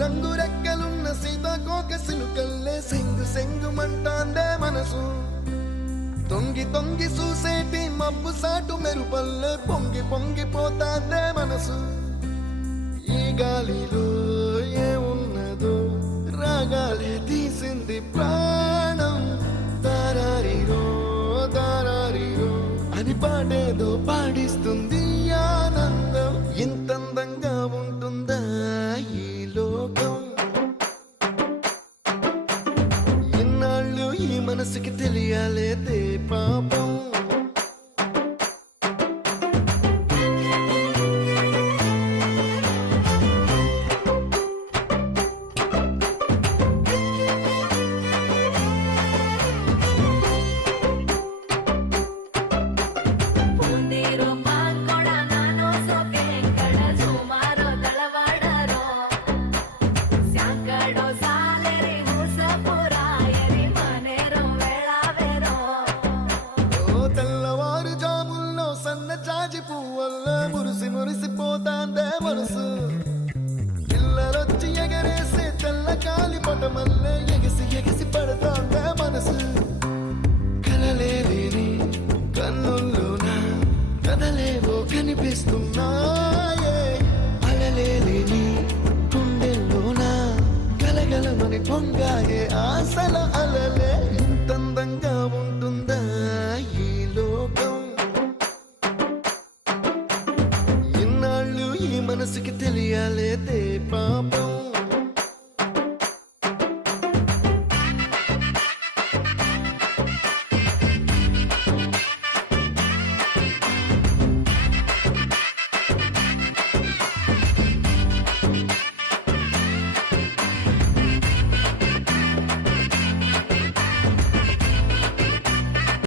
రంగు రెక్కలున్న సీతాకోక సిలుకల్లే సెంగు సెంగుమంటాందే మనసు తొంగి తొంగి చూసేటి మబ్బు సాటు మెరుపల్లే పొంగి పొంగిపోతాందే మనసు ఈ గాలిలో ఏమున్నదో రాగాలే తీసింది ప్రాణం దారారిరో దారారిరో అని పాడేదో పాడిస్తుంది ఆనందం ఇంతందంగా ఉంటుందా ఈ లోకం ఇన్నాళ్ళు ఈ మనసుకి తెలియాలేదే పాపం జాజి పువ్వల్ల మురిసి మురిసిపోతాందే మనసు పిల్లలొచ్చి ఎగరేసే తెల్ల కాలి పటమల్లే ఎగిసి ఎగిసి పడతాందే మనసు కలలేని కన్నుల్లోన కదలేవో కనిపిస్తున్నాయే అలలేని గుండెల్లోన గలగలమని పొంగాయే ఆశల అలలే ఇంతందంగా ఉంటుందా ఈ లోకం ఈ మనసుకి తెలియాలేదే పాపం